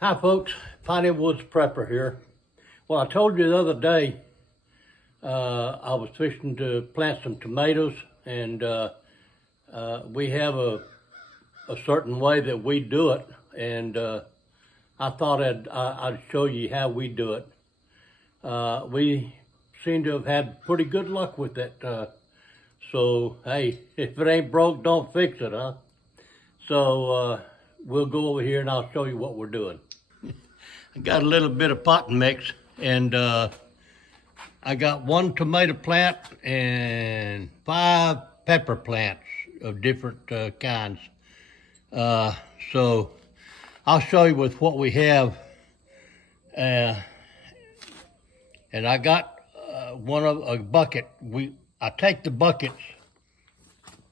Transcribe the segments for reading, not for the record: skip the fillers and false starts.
Hi folks, Piney Woods Prepper here. Well, I told you the other day I was fixing to plant some tomatoes, and we have a certain way that we do it, and I thought I'd show you how we do it. We seem to have had pretty good luck with it. So hey, if it ain't broke, don't fix it, huh? So we'll go over here and I'll show you what we're doing. I got a little bit of pot mix, and I got one tomato plant and 5 pepper plants of different kinds. So I'll show you with what we have. And I got one of a bucket. I take the buckets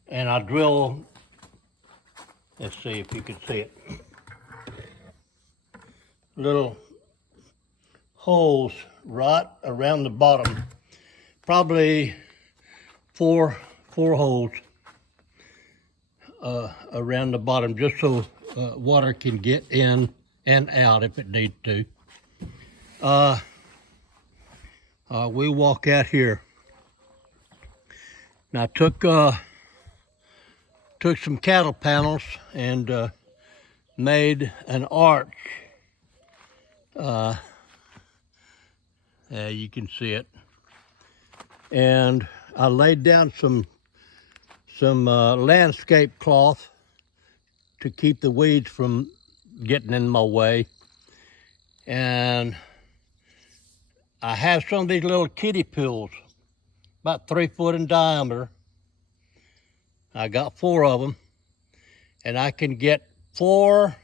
and I drill. Let's see if you can see it. Little holes right around the bottom, probably four holes around the bottom, just so water can get in and out if it needs to. We walk out here. Now I took some cattle panels and made an arch. You can see it. And I laid down some landscape cloth to keep the weeds from getting in my way. And I have some of these little kiddie pools, about 3 foot in diameter. I got 4 of them, and I can get 4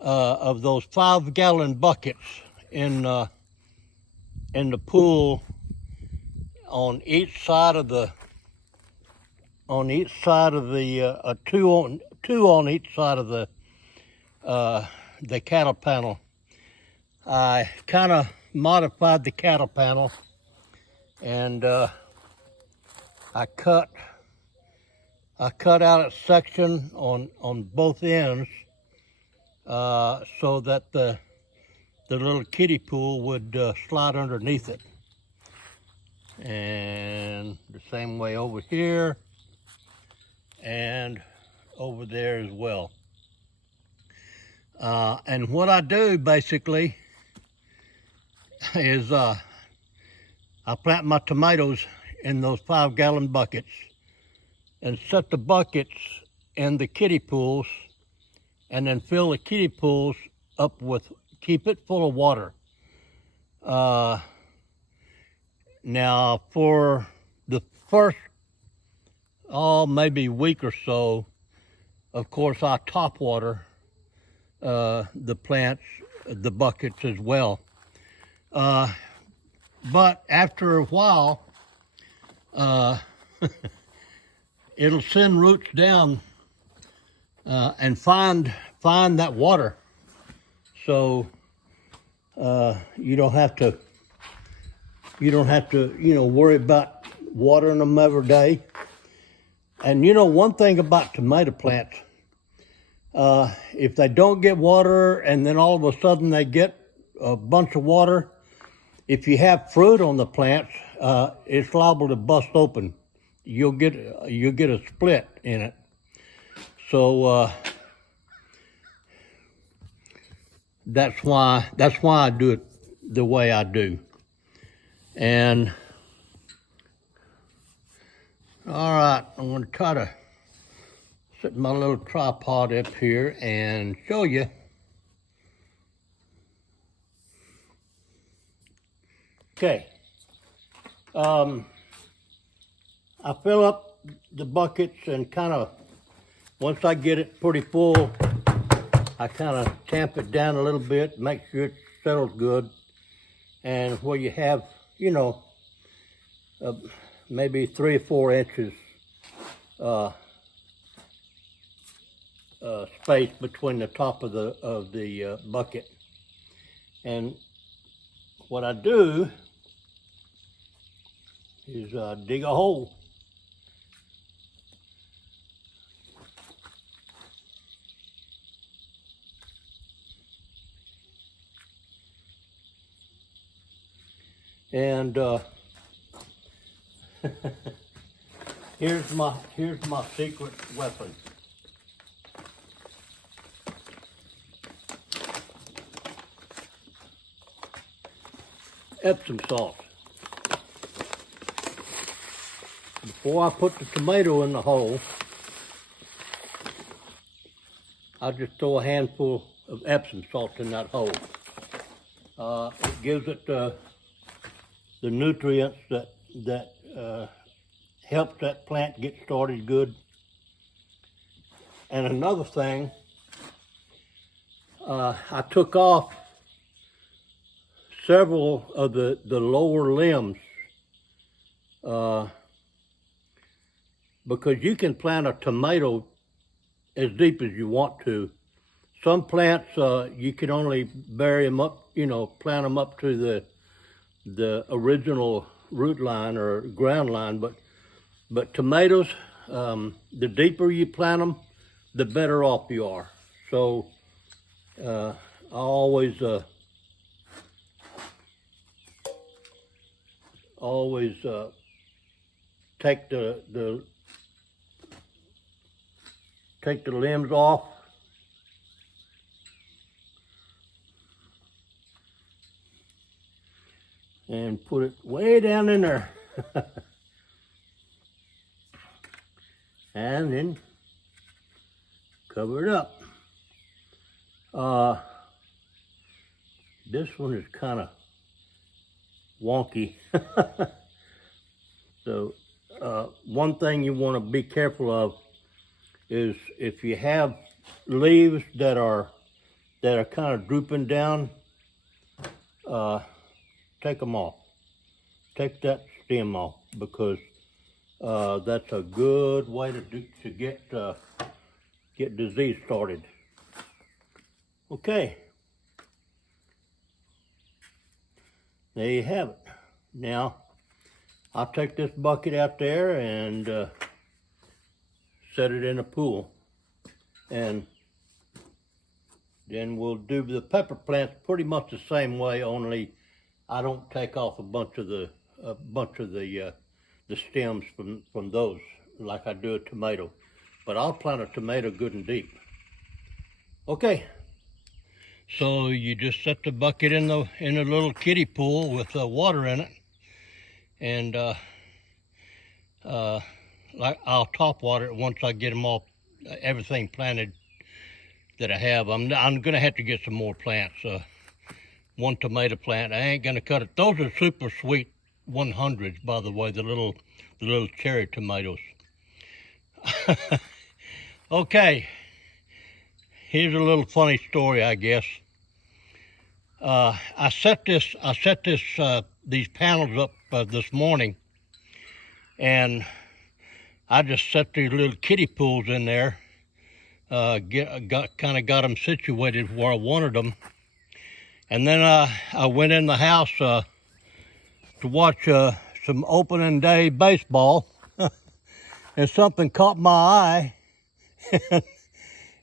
of those 5-gallon buckets in the pool on each side of the two on each side of the cattle panel. I kind of modified the cattle panel, and I cut out a section on both ends so that the little kiddie pool would slide underneath it. And the same way over here and over there as well. And what I do basically is I plant my tomatoes in those 5-gallon buckets and set the buckets in the kiddie pools, and then fill the kiddie pools up with, keep it full of water. Now for the first, maybe week or so, of course I top water the plants, the buckets as well. But after a while, it'll send roots down and find that water. So you don't have to worry about watering them every day. And one thing about tomato plants, if they don't get water and then all of a sudden they get a bunch of water, if you have fruit on the plants, it's liable to bust open. You'll get a split in it. So that's why I do it the way I do. And all right, I'm going to try to set my little tripod up here and show you. Okay. I fill up the buckets and kind of, once I get it pretty full, I kind of tamp it down a little bit, make sure it settles good. And where you have, maybe 3 or 4 inches space between the top of the bucket. And what I do is dig a hole. And here's my secret weapon. Epsom salt. Before I put the tomato in the hole, I just throw a handful of Epsom salt in that hole. It gives it the nutrients that helps that plant get started good. And another thing, I took off several of the lower limbs because you can plant a tomato as deep as you want to. Some plants you can only bury them up, plant them up to the original root line or ground line, but tomatoes, the deeper you plant them, the better off you are. So I always take the limbs off. And put it way down in there. And then cover it up. This one is kind of wonky. So one thing you want to be careful of is if you have leaves that are kind of drooping down, take them off. Take that stem off, because that's a good way to get disease started. Okay. There you have it. Now, I'll take this bucket out there and set it in a pool. And then we'll do the pepper plants pretty much the same way, only I don't take off a bunch of the stems from those like I do a tomato. But I'll plant a tomato good and deep. Okay. So you just set the bucket in a little kiddie pool with water in it, and like I'll top water it once I get them all, everything planted that I have. I'm gonna have to get some more plants. One tomato plant, I ain't gonna cut it. Those are super sweet 100s, by the way, the little cherry tomatoes. Okay. Here's a little funny story, I guess. I set these panels up this morning, and I just set these little kiddie pools in there. Got them situated where I wanted them, and then I went in the house to watch some opening day baseball, and something caught my eye.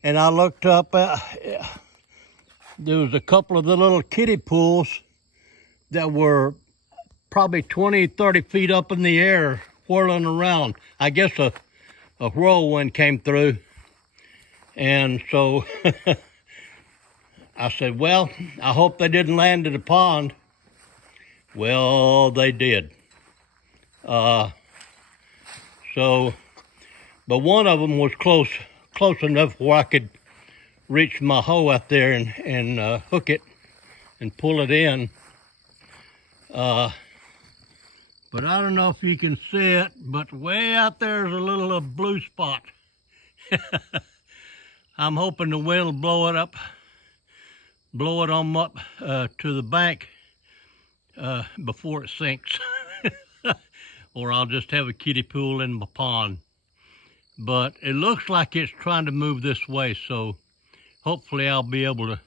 And I looked up, there was a couple of the little kiddie pools that were probably 20, 30 feet up in the air, whirling around. I guess a whirlwind came through. And so I said, well, I hope they didn't land in the pond. Well, they did. But one of them was close enough where I could reach my hoe out there and hook it and pull it in. But I don't know if you can see it, but way out there is a little blue spot. I'm hoping the wind will blow it on up to the bank before it sinks. Or I'll just have a kiddie pool in my pond. But it looks like it's trying to move this way, so hopefully I'll be able to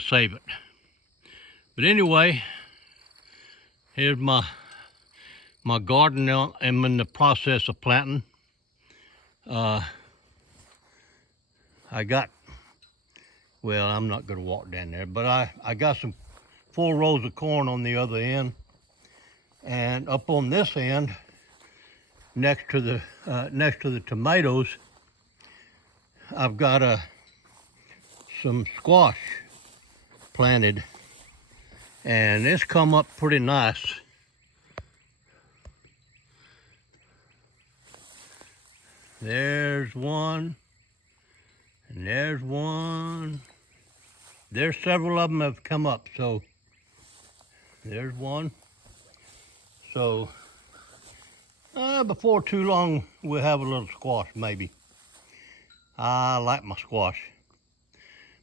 save it. But anyway, here's my garden now. I'm in the process of planting. I'm not going to walk down there, but I got some 4 rows of corn on the other end. And up on this end, next to the tomatoes, I've got some squash planted, and it's come up pretty nice. There's one, and there's one. There's several of them have come up, so there's one. So before too long, we'll have a little squash, maybe. I like my squash.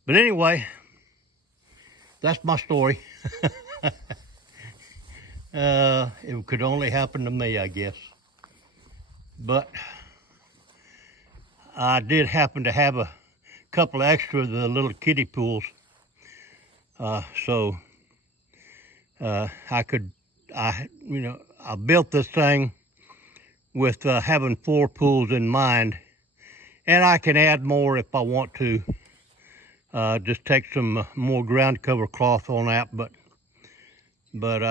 But anyway, that's my story. It could only happen to me, I guess. But I did happen to have a couple extra of the little kiddie pools. So I built this thing with having 4 pools in mind, and I can add more if I want to. Just take some more ground cover cloth on that, but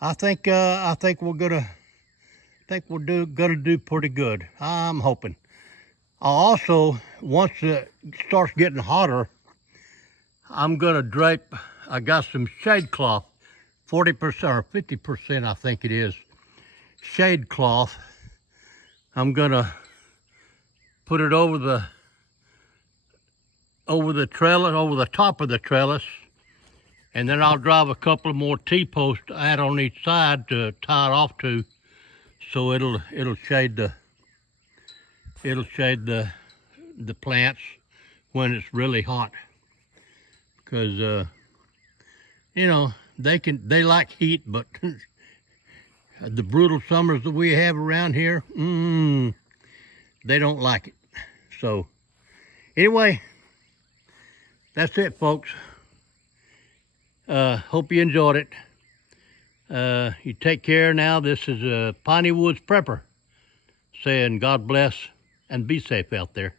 I think we're gonna do pretty good. I'm hoping. Also, once it starts getting hotter, I'm gonna drape. I got some shade cloth, 40% or 50%, I think it is, shade cloth. I'm gonna put it over the trellis, over the top of the trellis, and then I'll drive a couple of more T-posts out on each side to tie it off to, so it'll shade the plants when it's really hot, because they like heat, but the brutal summers that we have around here, they don't like it. So anyway, that's it, folks. Hope you enjoyed it. You take care now. This is Piney Woods Prepper saying God bless and be safe out there.